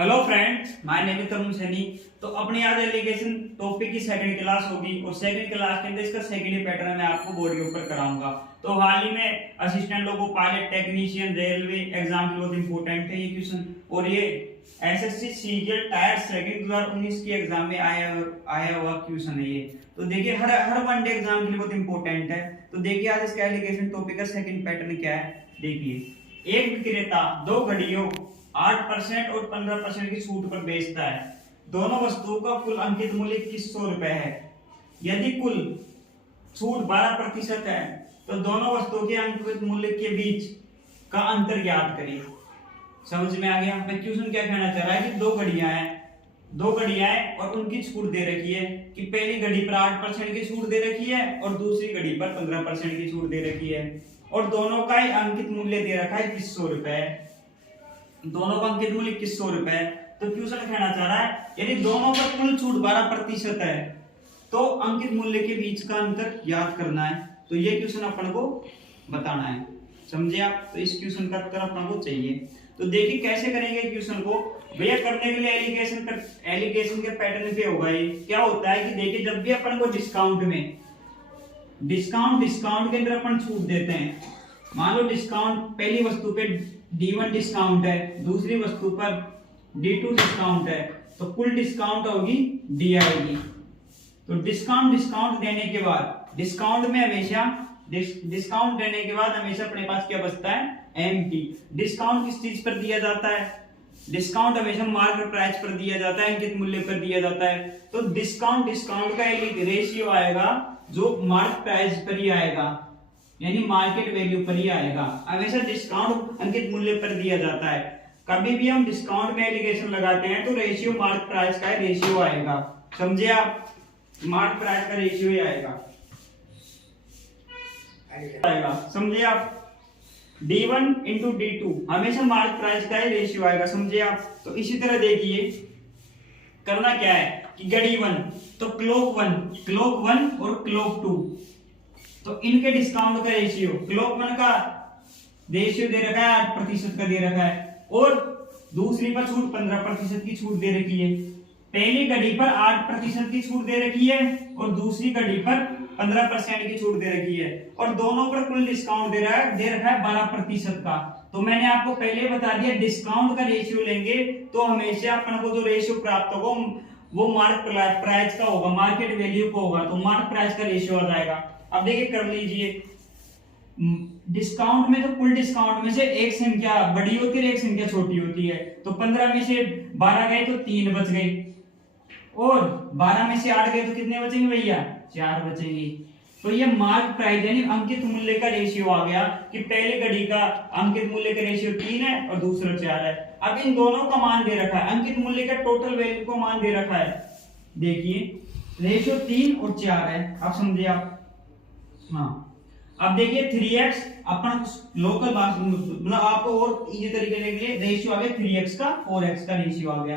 Hello friends, my name is Tarun Saini. तो अपनी आज एलिगेशन टॉपिक की सेकंड क्लास होगी और सेकंड क्लास के अंदर इसका सेकंड पैटर्न मैं आपको बोर्ड के ऊपर कराऊंगा। तो हाल ही में असिस्टेंट लोगो पायलट टेक्नीशियन रेलवे एग्जाम के लिए बहुत इंपॉर्टेंट है ये क्वेश्चन, और ये एसएससी सीजीएल टायर सेकंड 2019 के एग्जाम में आया हुआ क्वेश्चन है ये। तो देखिए हर वनडे एग्जाम के लिए बहुत इंपॉर्टेंट है। तो देखिए आज इसका एलिगेशन टॉपिक का सेकंड पैटर्न क्या है। देखिए, एक विक्रेता दो घड़ियों 8% और 15% की छूट पर बेचता है। दोनों वस्तुओं का कुल अंकित मूल्य 2100 रुपए है। यदि कुल छूट 12% है तो दोनों वस्तुओं के अंकित मूल्य के बीच का अंतर ज्ञात करिए। समझ में आ गया? क्वेश्चन क्या कहना चाह रहा है कि दो घड़ियां हैं और उनकी छूट दे रखी है कि पहली घड़ी पर 8% की छूट दे रखी है और दूसरी घड़ी पर 15% की छूट दे रखी है, और दोनों का ही अंकित मूल्य दे रखा है 2100 रुपए। दोनों का अंकित मूल्य 2100 रुपए। तो क्वेश्चन कहना चाह रहा है यदि दोनों पर कुल छूट 12% है तो अंकित मूल्य के बीच का अंतर ज्ञात करना है। तो ये क्वेश्चन अपन को बताना है, समझे आप? तो इस क्वेश्चन का उत्तर अपन को चाहिए। तो देखिए कैसे करेंगे क्वेश्चन को भैया। करने के लिए एलिगेशन के पैटर्न पे होगा। ये क्या होता है कि देखिए, जब भी अपन को डिस्काउंट के अंदर अपन छूट देते हैं, मान लो डिस्काउंट पहली वस्तु पे D1 डिस्काउंट है, दूसरी वस्तु पर D2 डिस्काउंट है, तो कुल डिस्काउंट होगी D आएगी। तो डिस्काउंट देने के बाद हमेशा अपने पास क्या बचता है? एमटी। डिस्काउंट किस चीज पर दिया जाता है? डिस्काउंट हमेशा मार्केट प्राइस पर दिया जाता है, अंकित मूल्य पर दिया जाता है। तो डिस्काउंट का रेशियो आएगा जो मार्केट प्राइस पर ही आएगा, यानी मार्केट वैल्यू पर ही आएगा। हमेशा डिस्काउंट अंकित मूल्य पर दिया जाता है। कभी भी हम डिस्काउंट में एलिगेशन लगाते हैं तो रेशियो मार्केट प्राइस का रेशियो आएगा, समझे आप? मार्केट प्राइस का रेशियो ही आएगा, समझे आप? D1 इंटू D2 हमेशा मार्केट प्राइस का रेशियो आएगा, समझे आप? तो इसी तरह देखिए करना क्या है कि घड़ी 1 तो क्लॉक 1 और क्लॉक 2, तो इनके डिस्काउंट का रेशियो, क्लॉक 1 का रेशियो दे रखा है 8% का दे रखा है, और दूसरी पर छूट 15% की छूट दे रखी है। पहली घड़ी पर 8% की छूट दे रखी है और दूसरी घड़ी पर 15% की छूट दे रखी है, और दोनों पर कुल डिस्काउंट दे रखा है 12% का। तो मैंने आपको पहले बता दिया, डिस्काउंट का रेशियो लेंगे तो हमेशा अपन को जो रेशियो प्राप्त होगा वो मार्केट प्राइस का होगा, मार्केट वैल्यू का होगा। तो मार्केट प्राइस का रेशियो आ जाएगा। अब देखिए कर लीजिए, डिस्काउंट में तो कुल डिस्काउंट में से एक संख्या बड़ी होती है, एक संख्या छोटी होती है। तो 15 में से 12 गए तो 3 बच गए, और 12 में से 8 गए तो कितने बचेंगे भैया? 4 बचेंगे। तो ये मार्क प्राइस यानी अंकित मूल्य का रेशियो आ गया कि पहले घड़ी का अंकित मूल्य का रेशियो 3 है और दूसरा 4 है। अब इन दोनों का मान दे रखा है, अंकित मूल्य का टोटल वैल्यू को मान दे रखा है। देखिए रेशियो 3 और 4 है। अब समझिए आप? हाँ, अब देखिए 3x अपन लोकल मतलब आपको और इजी तरीके से देखिए, रेशियो आ गया 3x का 4x का रेशियो आ गया।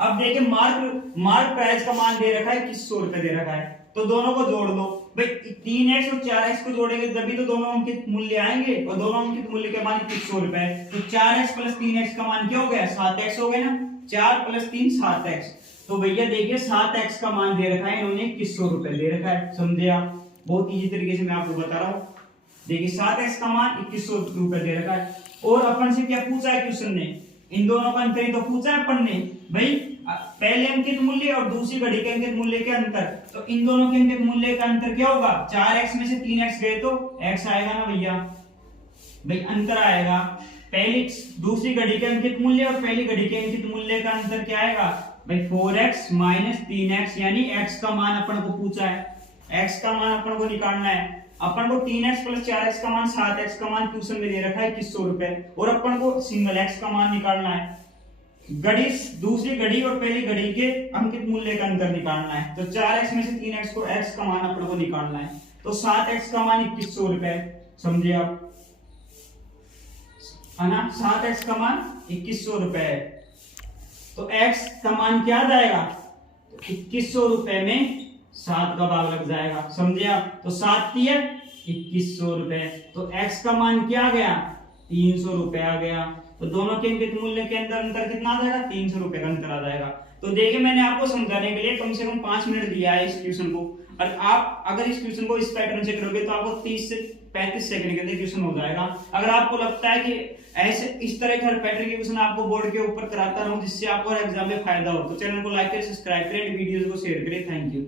अब देखिए मार्क प्राइस का मान दे रखा है 2100 रुपए दे रखा है। तो दोनों को जोड़ दो भाई, 3x और 4x को जोड़ेंगे तभी तो दोनों अंकित मूल्य आएंगे, और दोनों अंकित मूल्य के मान 2100 रुपए। तो 4x प्लस 3x का मान क्या हो गया? 7x हो गया ना। 4 प्लस 3 7x। तो भैया देखिए 7x का मान दे रखा है इन्होंने 2100 रुपए दे रखा है, समझे आप? बहुत इजी तरीके से मैं आपको बता रहा हूँ। देखिए 7x का मान 2100 रुपए दे रखा है, और अपन से क्या पूछा है क्वेश्चन ने? इन दोनों का अंतर ही तो पूछा है अपन ने भाई, पहले अंकित मूल्य और दूसरी घड़ी के अंकित मूल्य के अंतर। तो इन दोनों के अंकित मूल्य का अंतर क्या होगा? 4x में से 3x गए तो x आएगा ना भैया, भाई अंतर आएगा। दूसरी घड़ी के अंकित मूल्य और पहली घड़ी के अंकित मूल्य का अंतर क्या आएगा भाई? 4x माइनस 3x, यानी x का मान अपन को पूछा है, x का मान अपन को निकालना है। अपन को 3x प्लस 4x का मान 7x का मान ट्यूशन में दे रखा है 2100 रुपए, और अपन को सिंगल x का मान निकालना है। दूसरी घड़ी और पहली घड़ी के अंकित मूल्य का अंतर निकालना है। तो 4x में से 3x को x का मान अपन को निकालना है। तो 7x का मान 2100 रुपए, समझे आप? है ना? 7x का मान 2100 रुपए है। तो x का मान क्या जाएगा? 2100 रुपए में 7 का भाग लग जाएगा, समझे आप? तो 7 3 2100 रुपए। तो x का मान क्या आ गया? 300 रुपए आ गया। तो दोनों के अंकित मूल्य के अंदर अंतर कितना आ जाएगा? 300 रुपए का अंतर आ जाएगा। तो देखिए मैंने आपको समझाने के लिए कम से कम 5 मिनट दिया है इस क्वेश्चन को, और आप अगर इस क्वेश्चन को इस पैटर्न से करोगे तो आपको 30 से 35 सेकंड के अंदर क्वेश्चन हो जाएगा। अगर आपको लगता है कि ऐसे इस तरह के हर पैटर्न के क्वेश्चन आपको बोर्ड के ऊपर कराता रहूं जिससे आपको एग्जाम में फायदा हो, तो चैनल को लाइक करें, सब्सक्राइब करें, वीडियोस को शेयर करें। Thank you.